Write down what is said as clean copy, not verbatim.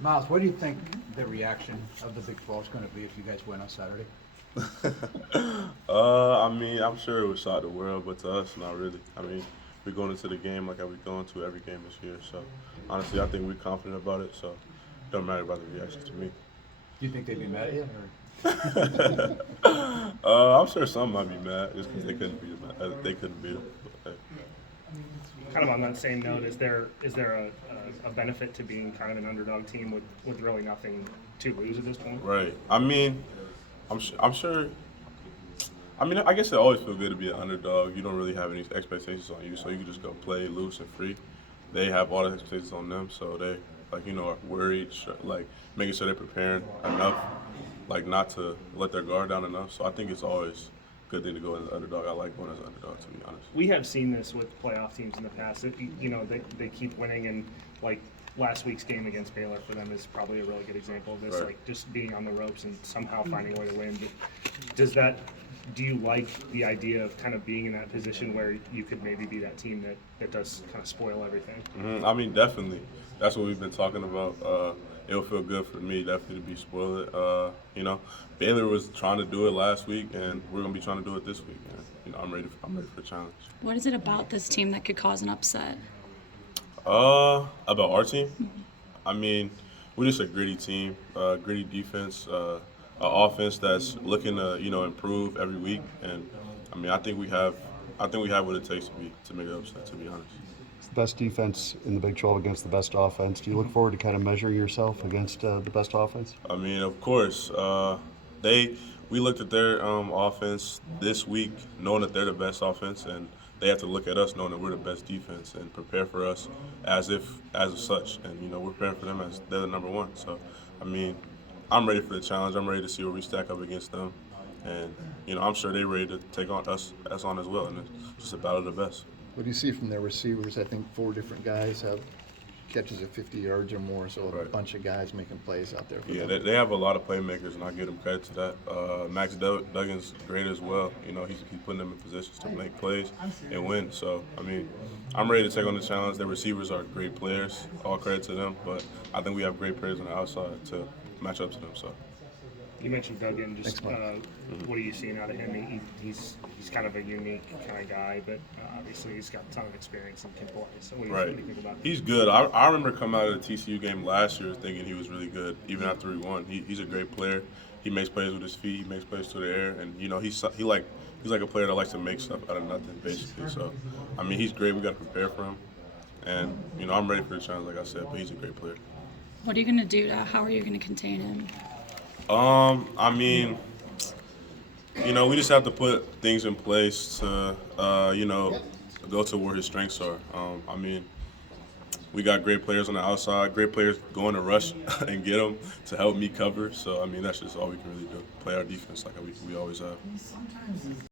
Myles, what do you think the reaction of the Big 12 is going to be if you guys win on Saturday? I mean, I'm sure it would shock the world, but to us, not really. I mean, we're going into the game like we're going to every game this year. So, honestly, I think we're confident about it. So, it don't matter about the reaction to me. Do you think they'd be mad at you? I'm sure some might be mad just because they couldn't beat them. They couldn't beat them. But, hey. Kind of on that same note, is there a benefit to being kind of an underdog team with really nothing to lose at this point? Right. I mean, I'm sure. I mean, I guess it always feels good to be an underdog. You don't really have any expectations on you, so you can just go play loose and free. They have all the expectations on them, so they are worried, like making sure they're preparing enough, like not to let their guard down enough. So I think it's always a good thing to go as an underdog. I like going as an underdog, to be honest. We have seen this with playoff teams in the past. They keep winning, and like last week's game against Baylor for them is probably a really good example of this. Right. Like just being on the ropes and somehow finding a way to win. Do you like the idea of kind of being in that position where you could maybe be that team that does kind of spoil everything? I mean, definitely. That's what we've been talking about. It'll feel good for me, definitely, to be spoiled. Baylor was trying to do it last week, and we're gonna be trying to do it this week. And, I'm ready for the challenge. What is it about this team that could cause an upset? About our team, I mean, we're just a gritty team, gritty defense, an offense that's looking to improve every week, and I mean, I think we have what it takes to make it upset. To be honest. It's the best defense in the Big 12 against the best offense. Do you look forward to kind of measuring yourself against the best offense? I mean, of course, we looked at their offense this week, knowing that they're the best offense, and they have to look at us knowing that we're the best defense and prepare for us as such. And we're preparing for them as they're the number one. So, I mean, I'm ready for the challenge. I'm ready to see where we stack up against them, and I'm sure they're ready to take on us on as well. And it's just a battle of the best. What do you see from their receivers? I think 4 different guys have catches of 50 yards or more, so a Right. bunch of guys making plays out there. For Yeah, them. they have a lot of playmakers, and I give them credit to that. Max Duggan's great as well. He's putting them in positions to make plays and win. So, I mean, I'm ready to take on the challenge. Their receivers are great players. All credit to them. But I think we have great players on the outside to match up to them. So. You mentioned Duggan. Just Thanks, Mike. what are you seeing out of him? He's kind of a unique kind of guy, but obviously he's got a ton of experience and can play. So what do you think about him? He's good. I remember coming out of the TCU game last year thinking he was really good, even after we won. He's a great player. He makes plays with his feet. He makes plays through the air, and he's like a player that likes to make stuff out of nothing, basically. So, I mean, he's great. We got to prepare for him, and I'm ready for the challenge, like I said. But he's a great player. What are you going to do how are you going to contain him? I mean, we just have to put things in place to, go to where his strengths are. I mean, we got great players on the outside, great players going to rush and get them to help me cover. So, I mean, that's just all we can really do. Play our defense like we always have.